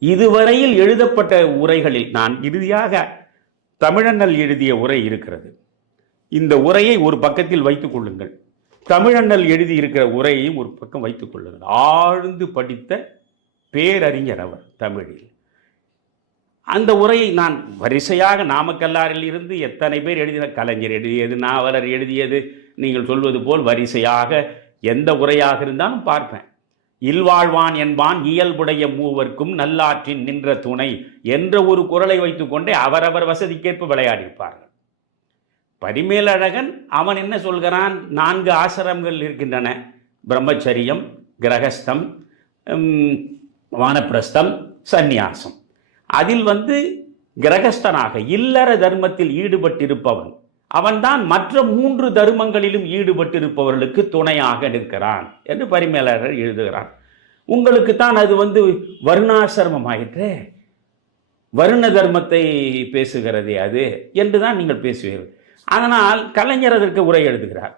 இதுவரையில் எழுதப்பட்ட உரைகளில் நான் இறுதியாக தமிழண்ணல் எழுதிய உரை இருக்கிறது. இந்த உரையை ஒரு பக்கத்தில் வைத்துக் கொள்ளுங்கள். தமிழண்ணல் எழுதி இருக்கிற உரையையும் ஒரு பக்கம் வைத்துக் கொள்ளுங்கள். ஆழ்ந்து படித்த பேரறிஞர் அவர் தமிழில். அந்த உரையை நான் வரிசையாக நாமக்கல்லாரில் இருந்து எத்தனை பேர் எழுதின கலைஞர் எழுதியது நாவலர் எழுதியது நீங்கள் சொல்வது போல் வரிசையாக எந்த உரையாக இருந்தாலும் பார்ப்பேன். இல்வாழ்வான் என்பான் இயல்புடைய மூவர்க்கும் நல்லாற்றின் நின்ற துணை என்ற ஒரு குரலை வைத்துக்கொண்டே அவரவர் வசதிக்கேற்ப விளையாடியிருப்பார்கள். பரிமேலழகன் அவன் என்ன சொல்கிறான்? நான்கு ஆசிரமங்கள் இருக்கின்றன. பிரம்மச்சரியம் கிரகஸ்தம் வானப்பிரஸ்தம் சந்நியாசம். அதில் வந்து கிரகஸ்தனாக இல்லற தர்மத்தில் ஈடுபட்டிருப்பவன். அவன்தான் மற்ற மூன்று தர்மங்களிலும் ஈடுபட்டிருப்பவர்களுக்கு துணையாக நிற்கிறான் என்று பரிமேலழகர் எழுதுகிறான் உங்களுக்கு தான் அது வந்து வருணாசிரமம் ஆயிற்றே வருண தர்மத்தை பேசுகிறதே அது என்று தான் நீங்கள் பேசுவீர்கள். அதனால் கலைஞர் அதற்கு உரை எழுதுகிறார்.